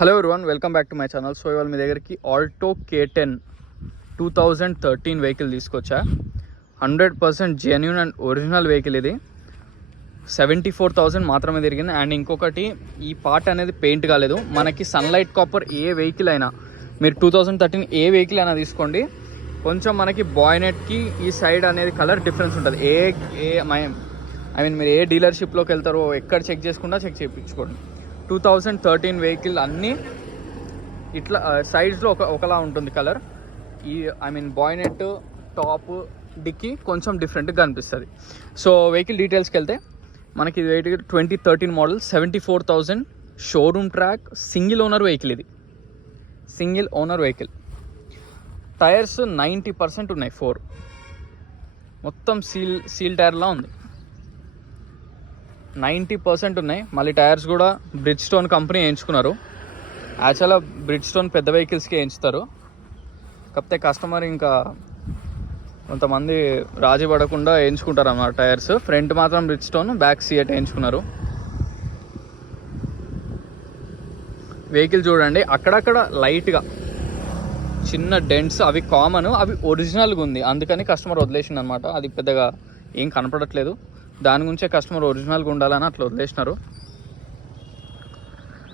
Hello everyone, welcome back to my channel. So ఇవాళ మీ దగ్గరికి Alto K10 2013 vehicle తీసుకొచ్చా. 100% genuine and original vehicle. ఇది 74,000 మాత్రమే తిరిగింది. అండ్ ఇంకొకటి, ఈ పార్ట్ అనేది పెయింట్ కాలేదు. మనకి సన్లైట్ కాపర్ ఏ వెహికల్ అయినా, మీరు 2013 ఏ వెహికల్ అయినా తీసుకోండి, కొంచెం మనకి బాయ్నెట్కి ఈ సైడ్ అనేది కలర్ డిఫరెన్స్ ఉంటుంది. మీరు ఏ డీలర్షిప్లోకి వెళ్తారో ఎక్కడ చెక్ చేసుకుంటా చెక్ చేయించుకోండి. 2013 వెహికల్ అన్నీ ఇట్లా సైడ్స్లో ఒకలా ఉంటుంది కలర్. ఈ బాయ్నెట్, టాప్, డిక్కీ కొంచెం డిఫరెంట్గా అనిపిస్తుంది. సో వెహికల్ డీటెయిల్స్కి వెళ్తే, మనకి ఇది 2013 model, 74,000, showroom track, single owner vehicle. ఇది సింగిల్ ఓనర్ వెహికల్. టైర్స్ 90% ఉన్నాయి, 4 మొత్తం సీల్ టైర్లా ఉంది. 90% ఉన్నాయి. మళ్ళీ టైర్స్ కూడా బ్రిడ్జ్స్టోన్ కంపెనీ వేయించుకున్నారు. యాక్చువల్గా బ్రిడ్జ్స్టోన్ పెద్ద వెహికల్స్కి వేయించుతారు, కాకపోతే కస్టమర్ ఇంకా కొంతమంది రాజీ పడకుండా వేయించుకుంటారు అన్నమాట టైర్స్. ఫ్రంట్ మాత్రం బ్రిడ్జ్స్టోన్, బ్యాక్ సియట్ వేయించుకున్నారు. వెహికల్ చూడండి, అక్కడక్కడ లైట్గా చిన్న డెంట్స్, అవి కామన్, అవి ఒరిజినల్గా ఉంది, అందుకని కస్టమర్ వదిలేసింది అనమాట. అది పెద్దగా ఏం కనపడట్లేదు, దాని గురించే కస్టమర్ ఒరిజినల్గా ఉండాలని అట్లా వదిలేసినారు.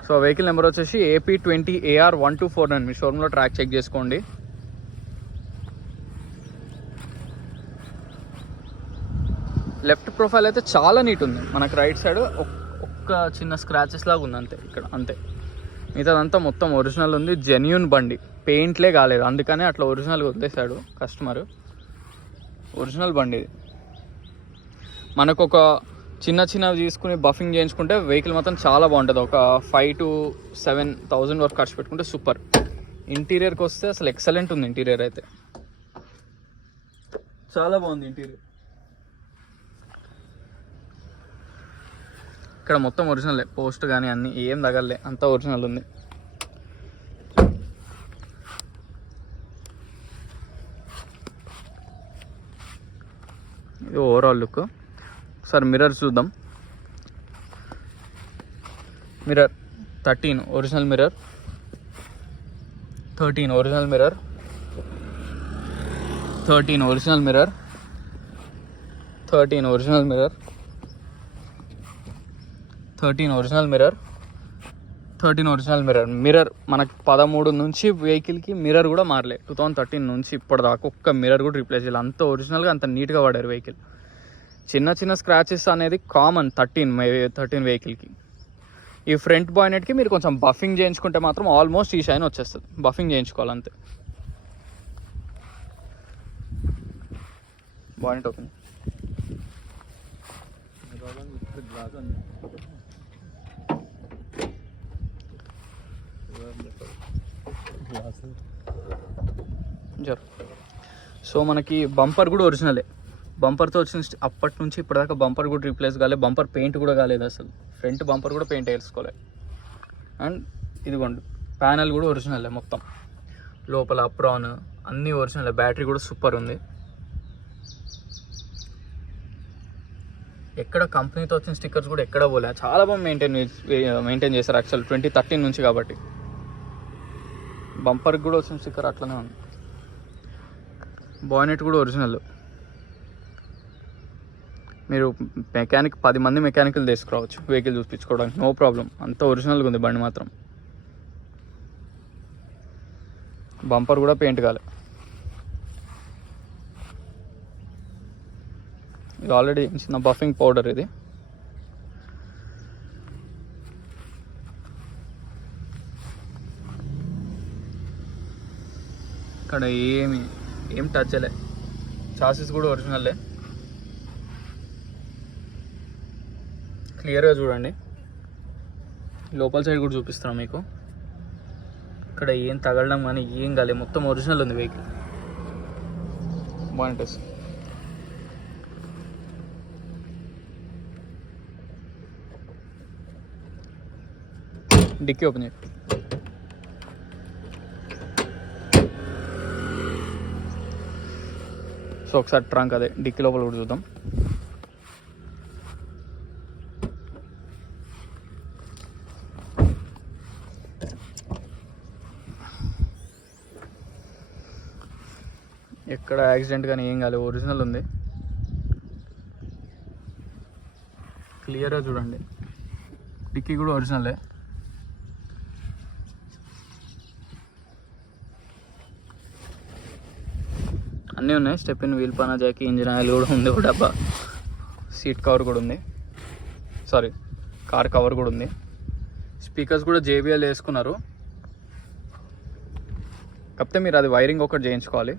సో వెహికల్ నెంబర్ వచ్చేసి AP20AR1249. మీ షోరూంలో ట్రాక్ చెక్ చేసుకోండి. లెఫ్ట్ ప్రొఫైల్ అయితే చాలా నీట్ ఉంది. మనకు రైట్ సైడ్ ఒక్క చిన్న స్క్రాచెస్ లాగా ఉంది అంతే, ఇక్కడ అంతే. మిగతాదంతా మొత్తం ఒరిజినల్ ఉంది. జెన్యూన్ బండి, పెయింట్లే కాలేదు, అందుకనే అట్లా ఒరిజినల్గా వదిలేశాడు కస్టమర్. ఒరిజినల్ బండి ఇది. మనకు ఒక చిన్నవి తీసుకుని బఫింగ్ చేయించుకుంటే వెహికల్ మాత్రం చాలా బాగుంటుంది. ఒక 5,000 to 7,000 వరకు ఖర్చు పెట్టుకుంటే సూపర్. ఇంటీరియర్కి వస్తే అసలు ఎక్సలెంట్ ఉంది. ఇంటీరియర్ అయితే చాలా బాగుంది. ఇంటీరియర్ ఇక్కడ మొత్తం ఒరిజినలే, పోస్ట్ కానీ అన్నీ ఏం తగలలే, అంతా ఒరిజినల్ ఉంది. ఇది ఓవరాల్ లుక్. ఒకసారి మిర్రర్స్ చూద్దాం. Mirror 13 original mirror, 13 original mirror, 13 original mirror, 13 original mirror, 13 original mirror, 13 original mirror. Mirror మనకు 13 నుంచి వెహికల్కి మిర్రర్ కూడా మారలే. 2013 నుంచి ఇప్పటిదాకా ఒక్క మిర్రర్ కూడా రీప్లేస్ చేయాలి. అంత ఒరిజినల్గా అంత నీట్గా వాడారు వెహికల్. చిన్న స్క్రాచెస్ అనేది కామన్ 13 వెహికల్కి. ఈ ఫ్రంట్ బాయ్నెట్కి మీరు కొంచెం బఫింగ్ చేయించుకుంటే మాత్రం ఆల్మోస్ట్ ఈ షైన్ వచ్చేస్తుంది. బఫింగ్ చేయించుకోవాలంతే. బాయ్నెట్ ఓపెన్. సో మనకి బంపర్ కూడా ఒరిజినలే. బంపర్తో వచ్చిన అప్పటి నుంచి ఇప్పటిదాకా బంపర్ కూడా రీప్లేస్ కాలేదు. బంపర్ పెయింట్ కూడా కాలేదు అసలు. ఫ్రంట్ బంపర్ కూడా పెయింట్ వేసుకోలేదు. అండ్ ఇదిగోండి, ప్యానల్ కూడా ఒరిజినలే మొత్తం. లోపల అప్రాన్ అన్నీ ఒరిజినలే. బ్యాటరీ కూడా సూపర్ ఉంది. ఎక్కడ కంపెనీతో వచ్చిన స్టిక్కర్స్ కూడా ఎక్కడ పోలే. చాలా బాగా మెయింటైన్ చేశారు యాక్చువల్ 2013 నుంచి కాబట్టి. బంపర్కి కూడా వచ్చిన స్టిక్కర్ అట్లనే ఉంది. బాయ్నెట్ కూడా ఒరిజినల్. మీరు 10 మంది మెకానికల్ తీసుకురావచ్చు వెహికల్ చూపించుకోవడానికి, నో ప్రాబ్లం. అంత ఒరిజినల్గా ఉంది బండి మాత్రం. బంపర్ కూడా పెయింట్ కాలే. ఇది ఆల్రెడీ చిన్న బఫింగ్ పౌడర్. ఇది ఇక్కడ ఏం టచ్ చేయలే. చాసిస్ కూడా ఒరిజినల్లే. క్లియర్గా చూడండి. లోపల సైడ్ కూడా చూపిస్తున్నాను మీకు. ఇక్కడ ఏం తగలడం కానీ ఏం కాలేదు, మొత్తం ఒరిజినల్ ఉంది వెహికల్. బాగుంటుంది. డిక్కీ ఓపెన్ చేయి. సో ఒకసారి ట్రంక్ అదే డిక్కీ లోపల కూడా చూద్దాం. ఎక్కడ యాక్సిడెంట్ కానీ ఏం కాలేదు, ఒరిజినల్ ఉంది. క్లియర్గా చూడండి, డిక్కీ కూడా ఒరిజినలే. అన్నీ ఉన్నాయి, స్టెప్ ఇన్, వీల్ పానా జాకీ, ఇంజిన్ ఆయిల్ కూడా ఉంది, ఒక డబ్బా. సీట్ కవర్ కూడా ఉంది, సారీ కార్ కవర్ కూడా ఉంది. స్పీకర్స్ కూడా JBL వేసుకున్నారు, కాకపోతే మీరు అది వైరింగ్ ఒకటి చేయించుకోవాలి.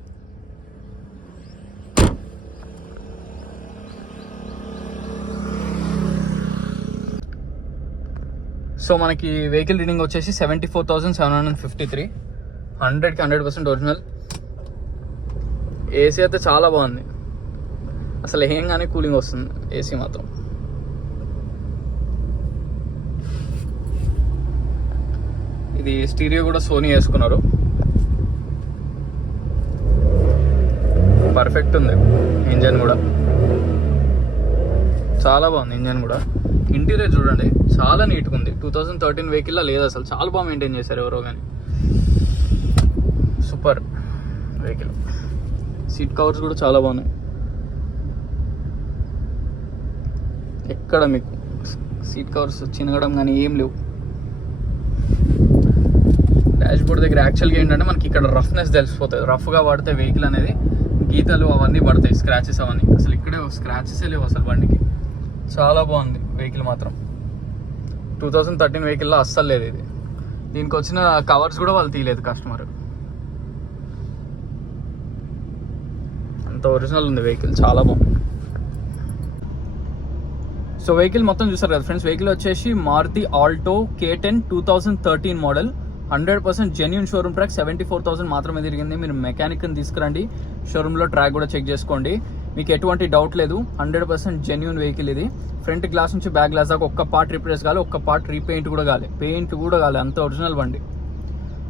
సో మనకి వెహికల్ రీడింగ్ వచ్చేసి 74,753, 100కి 100% ఒరిజినల్. ఏసీ అయితే చాలా బాగుంది, అసలు ఏం కానీ కూలింగ్ వస్తుంది ఏసీ మాత్రం. ఇది స్టీరియో కూడా సోనీ వేసుకున్నారు, పర్ఫెక్ట్ ఉంది. ఇంజన్ కూడా చాలా బాగుంది, ఇంజన్ కూడా. ఇంటీరియర్ చూడండి చాలా నీట్గా ఉంది, 2013 వెహికల్లో లేదు అసలు, చాలా బాగా మెయింటైన్ చేశారు ఎవరో కానీ. Super vehicle. సీట్ కవర్స్ కూడా చాలా బాగున్నాయి, ఎక్కడ మీకు సీట్ కవర్స్ చినగడం కానీ ఏం లేవు. డాష్ బోర్డ్ దగ్గర యాక్చువల్గా ఏంటంటే మనకి ఇక్కడ రఫ్నెస్ తెలిసిపోతుంది, రఫ్గా పడితే వెహికల్ అనేది గీతలు అవన్నీ పడతాయి, స్క్రాచెస్ అవన్నీ. అసలు ఇక్కడే స్క్రాచెస్ లేవు అసలు బండికి, చాలా బాగుంది వెహికల్ మాత్రం. 2013 వెహికల్లో అస్సలు లేదు ఇది. దీనికి వచ్చిన కవర్స్ కూడా వాళ్ళు తీయలేదు కస్టమర్, అంత ఒరిజినల్ ఉంది వెహికల్, చాలా బాగుంది. సో వెహికల్ మొత్తం చూసారు కదా ఫ్రెండ్స్. వెహికల్ వచ్చేసి Maruti Alto K10 2013 model, 100% genuine showroom track. 74,000 మాత్రమే తిరిగింది. మీరు మెకానిక్ని తీసుకురండి, షోరూంలో ట్రాక్ కూడా చెక్ చేసుకోండి, మీకు ఎటువంటి డౌట్ లేదు. 100% జెన్యూన్ వెహికల్ ఇది. ఫ్రంట్ గ్లాస్ నుంచి బ్యాక్ గ్లాస్ దాకా ఒక్క పార్ట్ రిప్లేస్ కావాలి, ఒక్క పార్ట్ రీపెయింట్ కూడా కావాలి, పెయింట్ కూడా కావాలి, అంత ఒరిజినల్ బండి.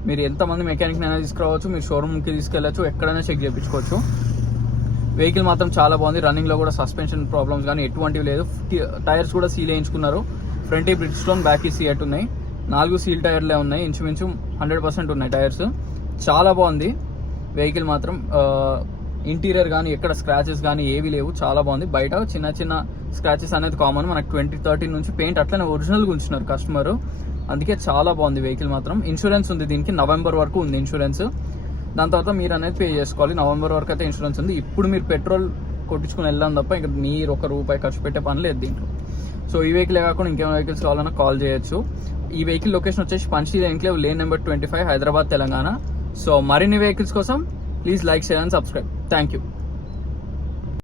మీరు ఎంతమంది మెకానిక్ని అయినా తీసుకురావచ్చు, మీరు షోరూమ్కి తీసుకెళ్ళచ్చు, ఎక్కడైనా చెక్ చేయించుకోవచ్చు. వెహికల్ మాత్రం చాలా బాగుంది. రన్నింగ్లో కూడా సస్పెన్షన్ ప్రాబ్లమ్స్ కానీ ఎటువంటివి లేదు. టైర్స్ కూడా సీల్ వేయించుకున్నారు. Front Bridgestone, back seat ఉన్నాయి, 4 సీల్ టైర్లే ఉన్నాయి, ఇంచుమించు 100% ఉన్నాయి టైర్స్. చాలా బాగుంది వెహికల్ మాత్రం. ఇంటీరియర్ కానీ ఎక్కడ స్క్రాచెస్ కానీ ఏవి లేవు, చాలా బాగుంది. బయట చిన్న చిన్న స్క్రాచెస్ అనేది కామన్, మనకు 2013 నుంచి పెయింట్ అట్లనే ఒరిజినల్గా ఉంచున్నారు కస్టమర్, అందుకే చాలా బాగుంది వెహికల్ మాత్రం. ఇన్సూరెన్స్ ఉంది దీనికి, నవంబర్ వరకు ఉంది ఇన్సూరెన్స్. దాని తర్వాత మీరు అనేది పే చేసుకోవాలి. నవంబర్ వరకు అయితే ఇన్సూరెన్స్ ఉంది. ఇప్పుడు మీరు పెట్రోల్ కొట్టించుకుని వెళ్ళాం తప్ప ఇంకా మీరు ₹1 ఖర్చు పెట్టే పని లేదు దీంట్లో. సో ఈ వెహికలే కాకుండా ఇంకేమైనా వెహికల్స్ కావాలన్నా కాల్ చేయొచ్చు. ఈ వెహికల్ లొకేషన్ వచ్చేసి Pancheela enclave, lane number 25, Hyderabad, Telangana. So మరిన్ని వెహికల్స్ కోసం please like, share and subscribe. Thank you.